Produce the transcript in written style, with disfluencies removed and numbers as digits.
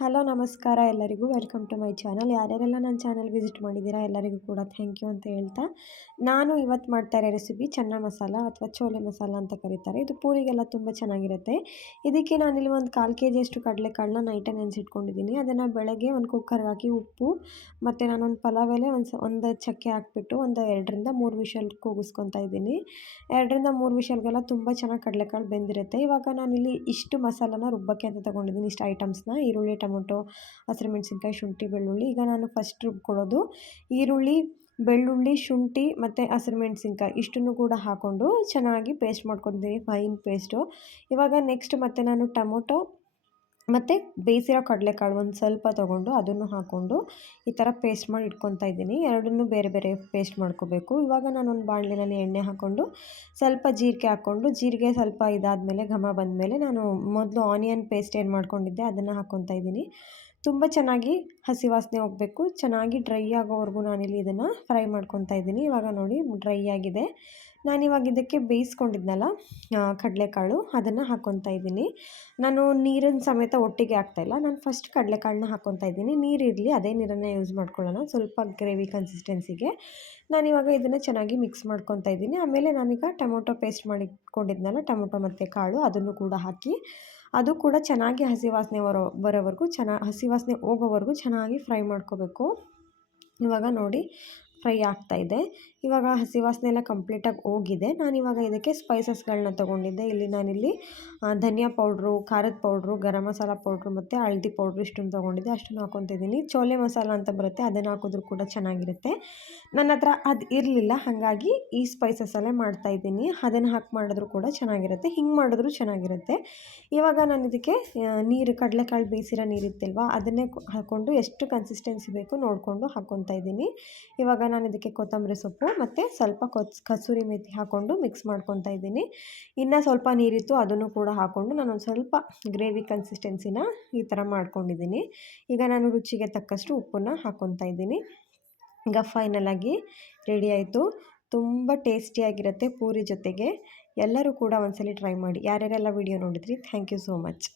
Hello ನಮಸ್ಕಾರ ಎಲ್ಲರಿಗೂ welcome to my channel. ಯಾರ್ಯಾರೆಲ್ಲ ನನ್ನ ಚಾನಲ್ ವಿಸಿಟ್ ಮಾಡಿದ್ದೀರಾ ಎಲ್ಲರಿಗೂ ಕೂಡ ಥ್ಯಾಂಕ್ ಯು ಅಂತ ಹೇಳ್ತಾ, ನಾನು ಇವತ್ತು ಮಾಡ್ತಾ ಇರೋ ರೆಸಿಪಿ ಚೆನ್ನ ಮಸಾಲ ಅಥವಾ ಚೋಲೆ ಮಸಾಲ ಅಂತ ಕರೀತಾರೆ. ಇದು ಪೂರಿಗೆಲ್ಲ ತುಂಬ ಚೆನ್ನಾಗಿರುತ್ತೆ. ಇದಕ್ಕೆ ನಾನಿಲ್ಲಿ ಒಂದು 1/4 kg ಕಡಲೆಕಾಳನ್ನ ನೈಟೇ ನೆನೆಸಿಟ್ಕೊಂಡಿದ್ದೀನಿ. ಅದನ್ನು ಬೆಳಗ್ಗೆ ಒಂದು ಕುಕ್ಕರ್ಗೆ ಹಾಕಿ ಉಪ್ಪು ಮತ್ತು ನಾನೊಂದು ಪಲಾವ್ ಎಲೆ ಒಂದು ಚಕ್ಕೆ ಹಾಕ್ಬಿಟ್ಟು ಒಂದು 2ರಿಂದ 3 ವಿಷಲ್ ಕೂಗಿಸ್ಕೊತಾ ಇದ್ದೀನಿ. 2ರಿಂದ 3 ವಿಷಲ್ಗೆಲ್ಲ ತುಂಬ ಚೆನ್ನಾಗಿ ಕಡಲೆಕಾಳು ಬೆಂದಿರುತ್ತೆ. ಇವಾಗ ನಾನಿಲ್ಲಿ ಇಷ್ಟು ಮಸಾಲನ ರುಬ್ಬಕ್ಕೆ ಅಂತ ತೊಗೊಂಡಿದ್ದೀನಿ, ಇಷ್ಟು ಐಟಮ್ಸ್ನ: ಈರುಳ್ಳಿ, ಟೊಮೊಟೊ, ಹಸಿರುಮೆಣಸಿನ್ಕಾಯಿ, ಶುಂಠಿ, ಬೆಳ್ಳುಳ್ಳಿ. ಈಗ ನಾನು ಫಸ್ಟ್ ರುಬ್ಕೊಳ್ಳೋದು ಈರುಳ್ಳಿ, ಬೆಳ್ಳುಳ್ಳಿ, ಶುಂಠಿ ಮತ್ತು ಹಸಿರುಮೆಣಸಿನ್ಕಾಯಿ ಇಷ್ಟನ್ನು ಕೂಡ ಹಾಕ್ಕೊಂಡು ಚೆನ್ನಾಗಿ ಪೇಸ್ಟ್ ಮಾಡ್ಕೊತೀನಿ, ಫೈನ್ ಪೇಸ್ಟು. ಇವಾಗ ನೆಕ್ಸ್ಟ್ ಮತ್ತೆ ನಾನು ಟೊಮೊಟೊ ಮತ್ತು ಬೇಯಿಸಿರೋ ಕಡಲೆಕಾಳು ಒಂದು ಸ್ವಲ್ಪ ತೊಗೊಂಡು ಅದನ್ನು ಹಾಕ್ಕೊಂಡು ಈ ಥರ ಪೇಸ್ಟ್ ಮಾಡಿ ಇಟ್ಕೊತಾ ಇದ್ದೀನಿ. ಎರಡನ್ನೂ ಬೇರೆ ಬೇರೆ ಪೇಸ್ಟ್ ಮಾಡ್ಕೋಬೇಕು. ಇವಾಗ ನಾನೊಂದು ಬಾಣಲೆಯಲ್ಲಿ ಎಣ್ಣೆ ಹಾಕ್ಕೊಂಡು ಸ್ವಲ್ಪ ಜೀರಿಗೆ ಹಾಕ್ಕೊಂಡು, ಜೀರಿಗೆ ಸ್ವಲ್ಪ ಇದಾದಮೇಲೆ ಘಮ ಬಂದಮೇಲೆ ನಾನು ಮೊದಲು ಆನಿಯನ್ ಪೇಸ್ಟ್ ಏನು ಮಾಡ್ಕೊಂಡಿದ್ದೆ ಅದನ್ನು ಹಾಕ್ಕೊತಾ ಇದ್ದೀನಿ. ತುಂಬ ಚೆನ್ನಾಗಿ ಹಸಿ ವಾಸನೆ ಹೋಗಬೇಕು, ಚೆನ್ನಾಗಿ ಡ್ರೈ ಆಗೋವರೆಗೂ ನಾನಿಲ್ಲಿ ಇದನ್ನು ಫ್ರೈ ಮಾಡ್ಕೊತಾ ಇದ್ದೀನಿ. ಇವಾಗ ನೋಡಿ ಡ್ರೈ ಆಗಿದೆ. ನಾನಿವಾಗ ಇದಕ್ಕೆ ಬೇಯಿಸ್ಕೊಂಡಿದ್ನಲ್ಲ ಕಡಲೆಕಾಳು, ಅದನ್ನು ಹಾಕ್ಕೊತಾ ಇದ್ದೀನಿ. ನಾನು ನೀರಿನ ಸಮೇತ ಒಟ್ಟಿಗೆ ಹಾಕ್ತಾಯಿಲ್ಲ, ನಾನು ಫಸ್ಟ್ ಕಡಲೆಕಾಳನ್ನ ಹಾಕ್ಕೊತಾ ಇದ್ದೀನಿ. ನೀರಿರಲಿ, ಅದೇ ನೀರನ್ನೇ ಯೂಸ್ ಮಾಡ್ಕೊಳ್ಳೋಣ ಸ್ವಲ್ಪ ಗ್ರೇವಿ ಕನ್ಸಿಸ್ಟೆನ್ಸಿಗೆ. ನಾನಿವಾಗ ಇದನ್ನು ಚೆನ್ನಾಗಿ ಮಿಕ್ಸ್ ಮಾಡ್ಕೊತಾ ಇದ್ದೀನಿ. ಆಮೇಲೆ ನಾನೀಗ ಟೊಮೊಟೊ ಪೇಸ್ಟ್ ಮಾಡಿಕೊಂಡಿದ್ನಲ್ಲ, ಟೊಮೊಟೊ ಮತ್ತು ಕಾಳು ಅದನ್ನು ಕೂಡ ಹಾಕಿ ಅದು ಕೂಡ ಚೆನ್ನಾಗಿ ಹಸಿ ವಾಸನೆ ಬರೋವರೆಗೂ ಹಸಿ ವಾಸನೆ ಹೋಗೋವರೆಗೂ ಚೆನ್ನಾಗಿ ಫ್ರೈ ಮಾಡ್ಕೋಬೇಕು. ಇವಾಗ ನೋಡಿ ಫ್ರೈ ಆಗ್ತಾಯಿದೆ. ಇವಾಗ ಹಸಿ ವಾಸನೆ ಎಲ್ಲ ಕಂಪ್ಲೀಟಾಗಿ ಹೋಗಿದೆ. ನಾನಿವಾಗ ಇದಕ್ಕೆ ಸ್ಪೈಸಸ್ಗಳನ್ನ ತೊಗೊಂಡಿದ್ದೆ. ನಾನಿಲ್ಲಿ ಧನಿಯಾ ಪೌಡ್ರು, ಖಾರದ ಪೌಡ್ರು, ಗರಂ ಮಸಾಲ ಪೌಡ್ರು ಮತ್ತು ಹಳದಿ ಪೌಡ್ರು ಇಷ್ಟನ್ನು ತೊಗೊಂಡಿದ್ದೆ, ಅಷ್ಟನ್ನು ಹಾಕ್ಕೊತಿದ್ದೀನಿ. ಚೋಲೆ ಮಸಾಲ ಅಂತ ಬರುತ್ತೆ, ಅದನ್ನು ಹಾಕಿದ್ರೂ ಕೂಡ ಚೆನ್ನಾಗಿರುತ್ತೆ. ನನ್ನ ಹತ್ರ ಅದು ಇರಲಿಲ್ಲ, ಹಾಗಾಗಿ ಈ ಸ್ಪೈಸಸಲ್ಲೇ ಮಾಡ್ತಾಯಿದ್ದೀನಿ. ಅದನ್ನು ಹಾಕಿ ಮಾಡಿದ್ರೂ ಕೂಡ ಚೆನ್ನಾಗಿರುತ್ತೆ, ಹಿಂಗೆ ಮಾಡಿದ್ರೂ ಚೆನ್ನಾಗಿರುತ್ತೆ. ಇವಾಗ ನಾನು ಇದಕ್ಕೆ ನೀರು, ಕಡಲೆಕಾಳು ಬೇಯಿಸಿರೋ ನೀರಿತ್ತಲ್ವ ಅದನ್ನೇ ಹಾಕ್ಕೊಂಡು ಎಷ್ಟು ಕನ್ಸಿಸ್ಟೆನ್ಸಿ ಬೇಕು ನೋಡಿಕೊಂಡು ಹಾಕ್ಕೊತಾ ಇದ್ದೀನಿ. ಇವಾಗ ನಾನು ಇದಕ್ಕೆ ಕೊತ್ತಂಬರಿ ಸೊಪ್ಪು ಮತ್ತು ಸ್ವಲ್ಪ ಕಸೂರಿ ಮೇಥಿ ಹಾಕ್ಕೊಂಡು ಮಿಕ್ಸ್ ಮಾಡ್ಕೊತಾ ಇದ್ದೀನಿ. ಇನ್ನು ಸ್ವಲ್ಪ ನೀರಿತ್ತು, ಅದನ್ನು ಕೂಡ ಹಾಕ್ಕೊಂಡು ನಾನೊಂದು ಸ್ವಲ್ಪ ಗ್ರೇವಿ ಕನ್ಸಿಸ್ಟೆನ್ಸಿನ ಈ ಥರ ಮಾಡ್ಕೊಂಡಿದ್ದೀನಿ. ಈಗ ನಾನು ರುಚಿಗೆ ತಕ್ಕಷ್ಟು ಉಪ್ಪನ್ನು ಹಾಕ್ಕೊತಾ ಇದ್ದೀನಿ. ಈಗ ಫೈನಲಾಗಿ ರೆಡಿ ಆಯಿತು. ತುಂಬ ಟೇಸ್ಟಿಯಾಗಿರುತ್ತೆ ಪೂರಿ ಜೊತೆಗೆ. ಎಲ್ಲರೂ ಕೂಡ ಒಂದ್ಸಲ ಟ್ರೈ ಮಾಡಿ. ಯಾರ್ಯಾರೆಲ್ಲ ವಿಡಿಯೋ ನೋಡಿದ್ರಿ, ಥ್ಯಾಂಕ್ ಯು ಸೋ ಮಚ್.